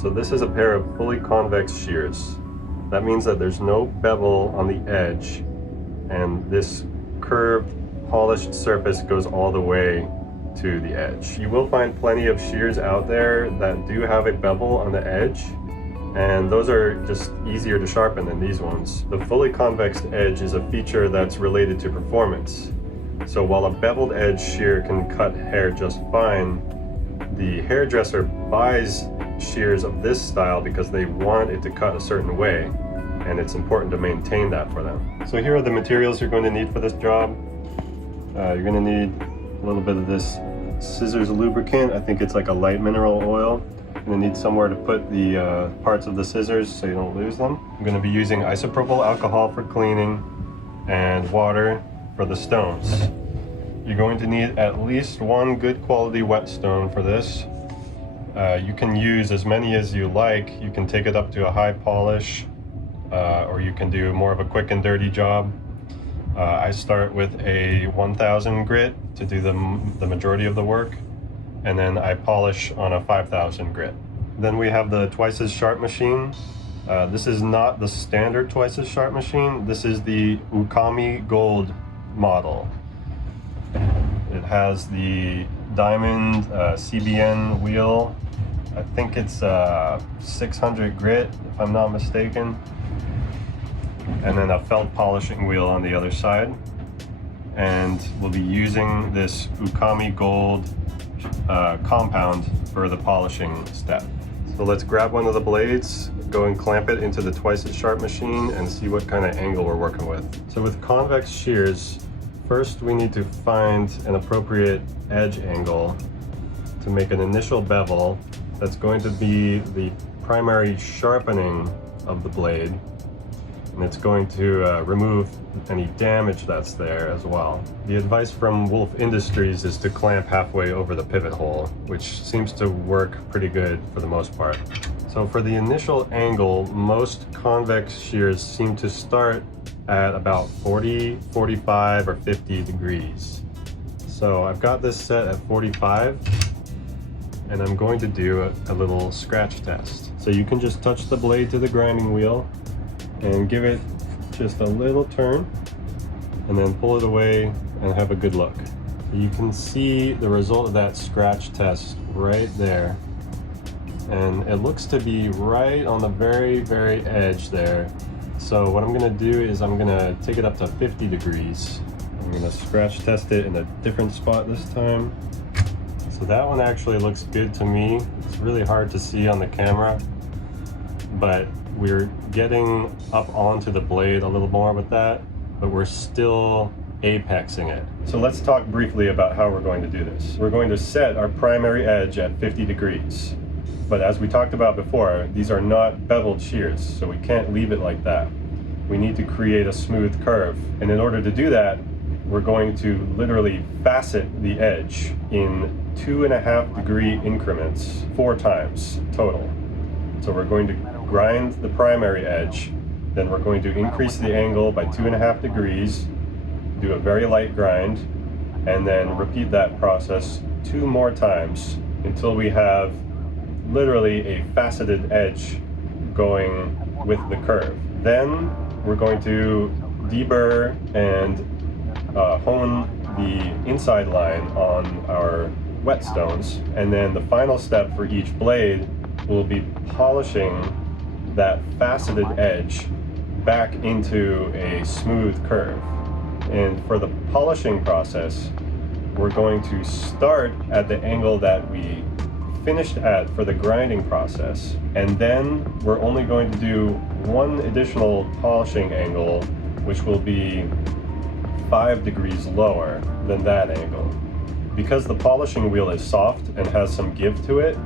So this is a pair of fully convex shears. That means that there's no bevel on the edge, and this curved, polished surface goes all the way to the edge. You will find plenty of shears out there that do have a bevel on the edge, and those are just easier to sharpen than these ones. The fully convex edge is a feature that's related to performance. So while a beveled edge shear can cut hair just fine, the hairdresser buys shears of this style because they want it to cut a certain way, and it's important to maintain that for them. So here are the materials you're going to need for this job. You're going to need a little bit of this scissors lubricant. I think it's like a light mineral oil. You're going to need somewhere to put the parts of the scissors so you don't lose them. I'm going to be using isopropyl alcohol for cleaning and water for the stones. You're going to need at least one good quality whetstone for this. You can use as many as you like. You can take it up to a high polish, or you can do more of a quick and dirty job. I start with a 1000 grit to do the majority of the work, and then I polish on a 5000 grit. Then we have the twice as sharp machine. This is not the standard twice as sharp machine. This is the Ukami Gold model. It has the diamond CBN wheel. I think it's 600 grit, if I'm not mistaken. And then a felt polishing wheel on the other side. And we'll be using this Ukami Gold compound for the polishing step. So let's grab one of the blades, go and clamp it into the twice as sharp machine and see what kind of angle we're working with. So with convex shears, first we need to find an appropriate edge angle to make an initial bevel that's going to be the primary sharpening of the blade, and it's going to remove any damage that's there as well. The advice from Wolf Industries is to clamp halfway over the pivot hole, which seems to work pretty good for the most part. So for the initial angle, most convex shears seem to start at about 40, 45, or 50 degrees. So I've got this set at 45, and I'm going to do a little scratch test. So you can just touch the blade to the grinding wheel and give it just a little turn, and then pull it away and have a good look. You can see the result of that scratch test right there. And it looks to be right on the very, very edge there. So what I'm gonna do is I'm gonna take it up to 50 degrees. I'm gonna scratch test it in a different spot this time. So that one actually looks good to me. It's really hard to see on the camera, but we're getting up onto the blade a little more with that, but we're still apexing it. So let's talk briefly about how we're going to do this. We're going to set our primary edge at 50 degrees. But as we talked about before, these are not beveled shears, so we can't leave it like that. We need to create a smooth curve. And in order to do that, we're going to literally facet the edge in 2.5 degree increments 4 times total. So we're going to grind the primary edge, then we're going to increase the angle by 2.5 degrees, do a very light grind, and then repeat that process 2 more times until we have literally a faceted edge going with the curve. Then we're going to deburr and hone the inside line on our whetstones, and then the final step for each blade will be polishing that faceted edge back into a smooth curve. And for the polishing process, we're going to start at the angle that we finished at for the grinding process, and then we're only going to do one additional polishing angle, which will be 5 degrees lower than that angle. Because the polishing wheel is soft and has some give to it,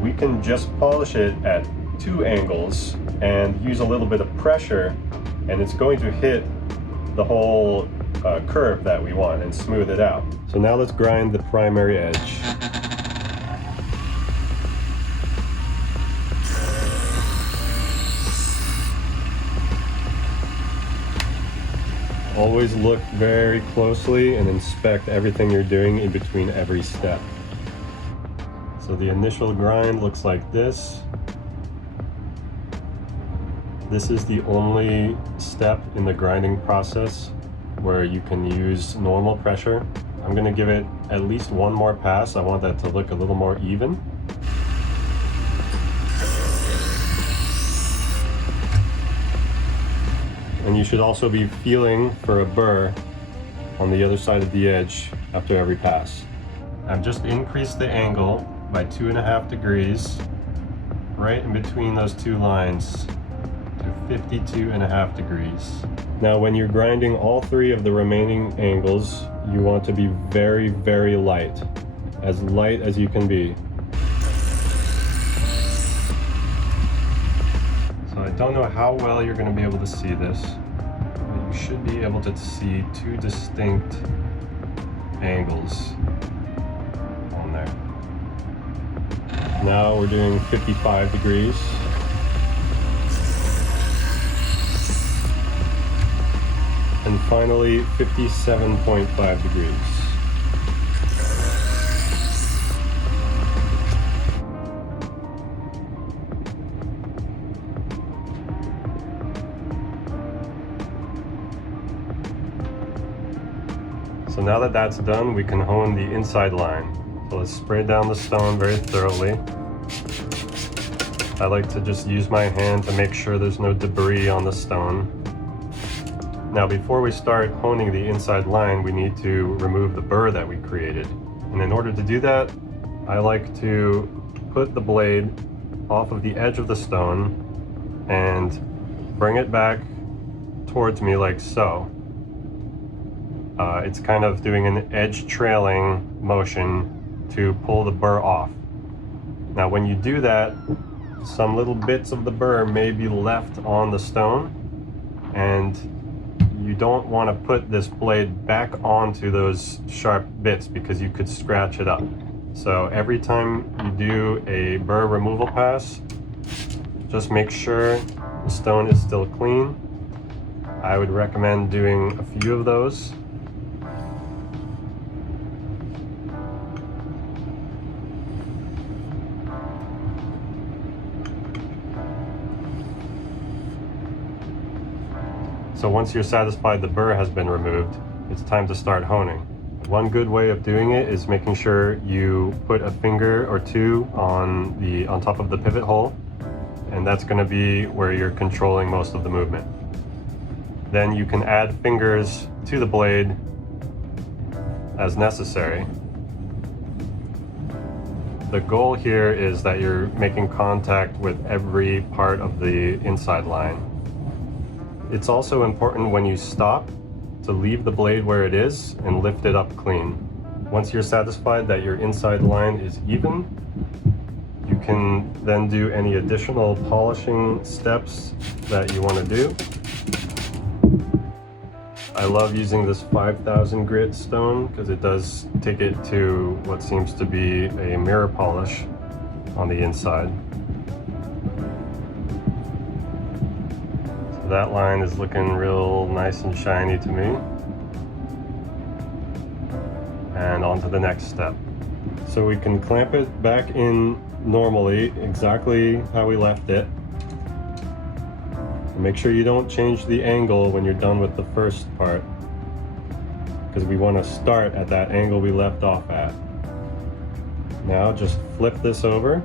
we can just polish it at 2 angles and use a little bit of pressure, and it's going to hit the whole curve that we want and smooth it out. So now let's grind the primary edge. Always look very closely and inspect everything you're doing in between every step. So the initial grind looks like this. This is the only step in the grinding process where you can use normal pressure. I'm going to give it at least one more pass. I want that to look a little more even. And you should also be feeling for a burr on the other side of the edge after every pass. I've just increased the angle by 2.5 degrees right in between those two lines to 52.5 degrees. Now when you're grinding all three of the remaining angles, you want to be very, very light as you can be. So I don't know how well you're going to be able to see this, but you should be able to see two distinct angles on there. Now we're doing 55 degrees. And finally 57.5 degrees. So now that that's done, we can hone the inside line. So let's spray down the stone very thoroughly. I like to just use my hand to make sure there's no debris on the stone. Now before we start honing the inside line, we need to remove the burr that we created. And in order to do that, I like to put the blade off of the edge of the stone and bring it back towards me like so. It's kind of doing an edge trailing motion to pull the burr off. Now when you do that, some little bits of the burr may be left on the stone, and you don't want to put this blade back onto those sharp bits because you could scratch it up. So every time you do a burr removal pass, just make sure the stone is still clean. I would recommend doing a few of those. So once you're satisfied the burr has been removed, it's time to start honing. One good way of doing it is making sure you put a finger or two on top of the pivot hole, and that's going to be where you're controlling most of the movement. Then you can add fingers to the blade as necessary. The goal here is that you're making contact with every part of the inside line. It's also important when you stop to leave the blade where it is and lift it up clean. Once you're satisfied that your inside line is even, you can then do any additional polishing steps that you want to do. I love using this 5000 grit stone because it does take it to what seems to be a mirror polish on the inside. That line is looking real nice and shiny to me. And on to the next step. So we can clamp it back in normally, exactly how we left it. And make sure you don't change the angle when you're done with the first part, because we want to start at that angle we left off at. Now just flip this over,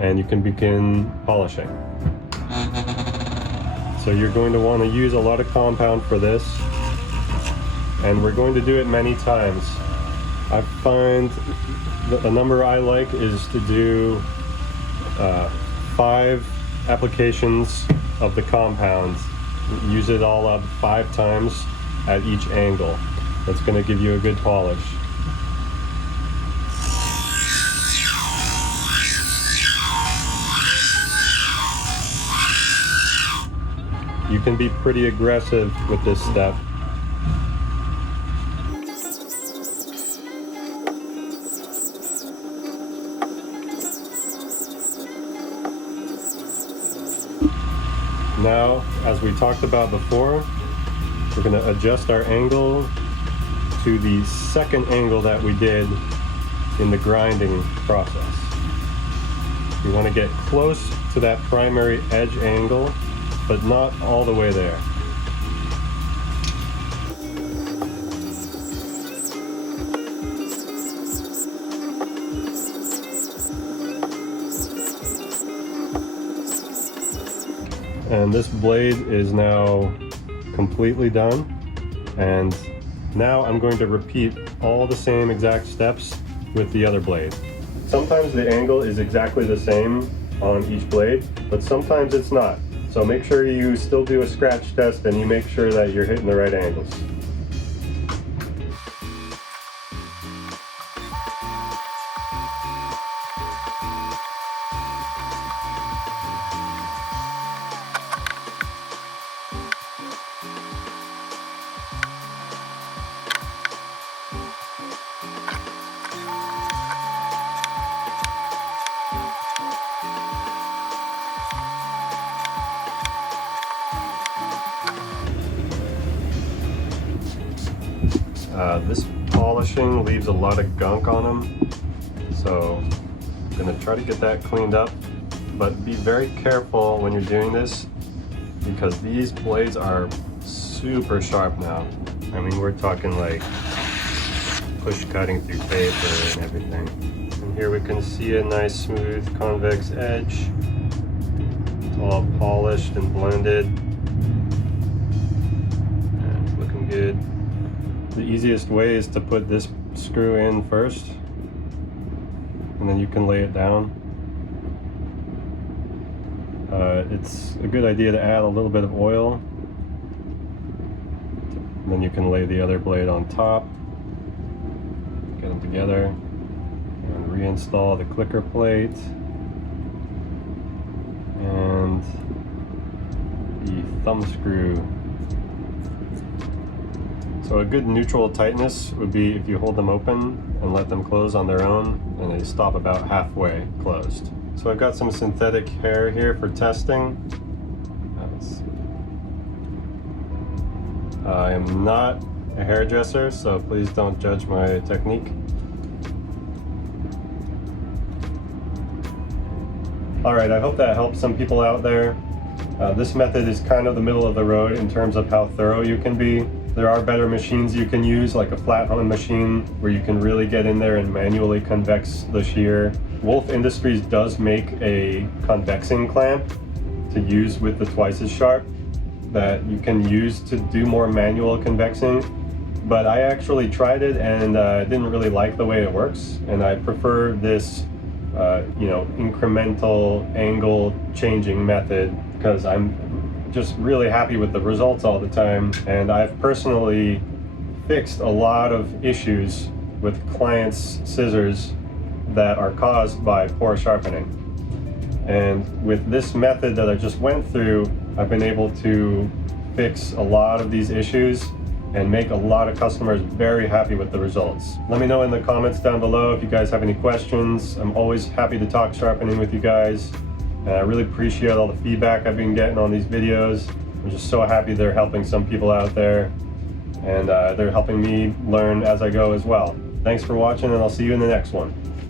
and you can begin polishing. So you're going to want to use a lot of compound for this, and we're going to do it many times. I find the number I like is to do 5 applications of the compound. Use it all up 5 times at each angle. That's going to give you a good polish. You can be pretty aggressive with this step. Now, as we talked about before, we're going to adjust our angle to the second angle that we did in the grinding process. You want to get close to that primary edge angle, but not all the way there. And this blade is now completely done. And now I'm going to repeat all the same exact steps with the other blade. Sometimes the angle is exactly the same on each blade, but sometimes it's not. So make sure you still do a scratch test and you make sure that you're hitting the right angles. This polishing leaves a lot of gunk on them, so I'm going to try to get that cleaned up, but be very careful when you're doing this because these blades are super sharp now. I mean, we're talking like push cutting through paper and everything. And here we can see a nice smooth convex edge. It's all polished and blended. And it's looking good. The easiest way is to put this screw in first, and then you can lay it down. It's a good idea to add a little bit of oil, and then you can lay the other blade on top, get them together, and reinstall the clicker plate and the thumb screw. So a good neutral tightness would be if you hold them open and let them close on their own, and they stop about halfway closed. So I've got some synthetic hair here for testing. I am not a hairdresser, so please don't judge my technique. All right, I hope that helps some people out there. This method is kind of the middle of the road in terms of how thorough you can be. There are better machines you can use, like a flat hone machine, where you can really get in there and manually convex the shear. Wolf Industries does make a convexing clamp to use with the twice as sharp that you can use to do more manual convexing. But I actually tried it and didn't really like the way it works, and I prefer this incremental angle changing method because I'm just really happy with the results all the time. And I've personally fixed a lot of issues with clients' scissors that are caused by poor sharpening. And with this method that I just went through, I've been able to fix a lot of these issues and make a lot of customers very happy with the results. Let me know in the comments down below if you guys have any questions. I'm always happy to talk sharpening with you guys. And I really appreciate all the feedback I've been getting on these videos. I'm just so happy they're helping some people out there, and they're helping me learn as I go as well. Thanks for watching, and I'll see you in the next one.